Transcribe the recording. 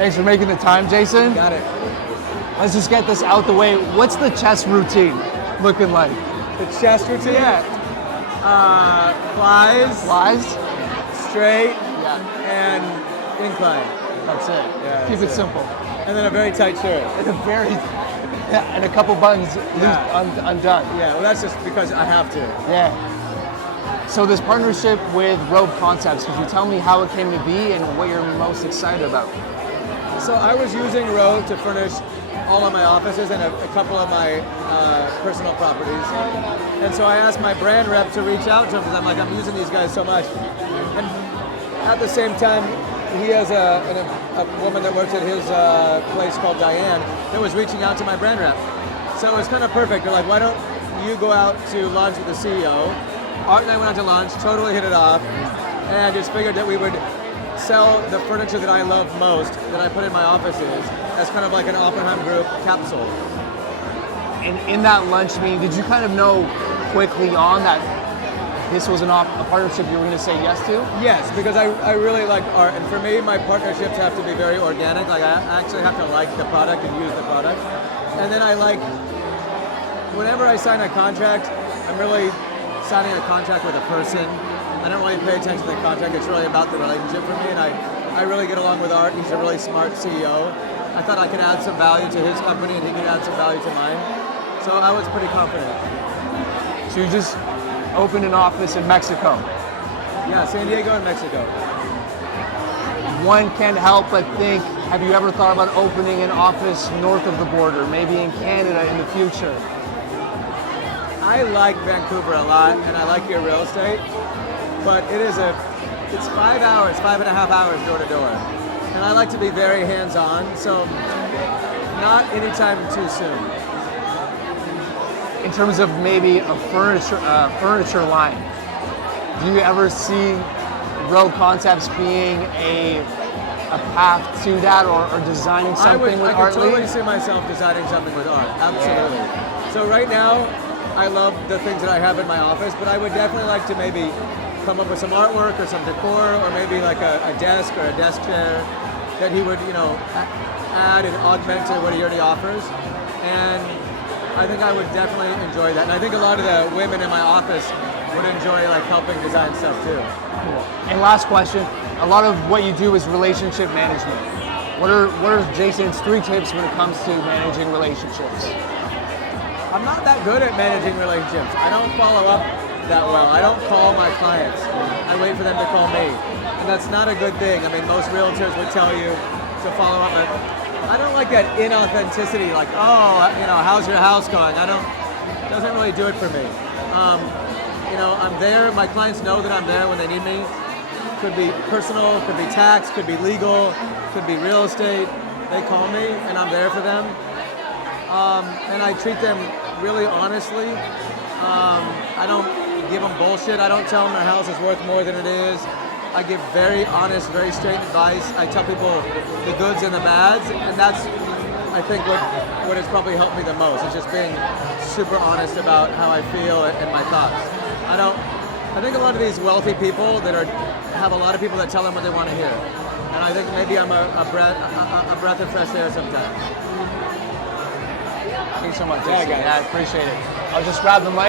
Thanks for making the time, Jason. Got it. Let's just get this out the way. What's the chest routine looking like? The chest routine? Yeah. Flies, straight, Yeah. and incline. That's it. Yeah, Keep it that's it. simple. And then a very tight shirt. And and a couple buttons undone. Yeah, well that's just because I have to. Yeah. So this partnership with Rogue Concepts, could you tell me how it came to be and what you're most excited about? So I was using Rogue to furnish all of my offices and a couple of my personal properties. And so I asked my brand rep to reach out to him because I'm like, I'm using these guys so much. And at the same time, he has a woman that works at his place called Diane that was reaching out to my brand rep. So it was kind of perfect. They're like, why don't you go out to lunch with the CEO? Art and I went out to lunch, totally hit it off, and just figured that we would sell the furniture that I love most, that I put in my offices, as kind of like an Oppenheim Group capsule. And in that lunch meeting, did you kind of know quickly on that this was a partnership you were going to say yes to? Yes, because I really like art, and for me, my partnerships have to be very organic. Like I actually have to like the product and use the product. And then I like, whenever I sign a contract, I'm really signing a contract with a person. I don't really pay attention to the contract. It's really about the relationship for me, and I really get along with Art. He's a really smart CEO. I thought I could add some value to his company, and he could add some value to mine. So I was pretty confident. So you just opened an office in Mexico. Yeah, San Diego and Mexico. One can't help but think, have you ever thought about opening an office north of the border, maybe in Canada in the future? I like Vancouver a lot, and I like your real estate, but it's 5 hours, 5.5 hours door to door. And I like to be very hands-on, so not anytime too soon. In terms of maybe a furniture line, do you ever see Rogue Concepts being a path to that, or designing something with I Art could Lee? totally see myself designing something with art, absolutely. Yeah. So right now, I love the things that I have in my office, but I would definitely like to maybe come up with some artwork or some decor, or maybe like a desk or a desk chair that he would, add and augment to what he already offers. And I think I would definitely enjoy that. And I think a lot of the women in my office would enjoy like helping design stuff too. Cool. And last question, a lot of what you do is relationship management. What are Jason's 3 tips when it comes to managing relationships? I'm not that good at managing relationships. I don't follow up that well. I don't call my clients. I wait for them to call me. And that's not a good thing. I mean, most realtors would tell you to follow up. But I don't like that inauthenticity, like, how's your house going? It doesn't really do it for me. I'm there. My clients know that I'm there when they need me. Could be personal, could be tax, could be legal, could be real estate. They call me and I'm there for them. And I treat them really honestly. I don't give them bullshit. I don't tell them their house is worth more than it is. I give very honest, very straight advice. I tell people the goods and the bads, and that's, I think, what has probably helped me the most. It's just being super honest about how I feel and my thoughts. I think a lot of these wealthy people have a lot of people that tell them what they want to hear, and I think maybe I'm a breath of fresh air sometimes. Thanks so much, Yeah, Jason. guys. I appreciate it. I'll just grab the mic.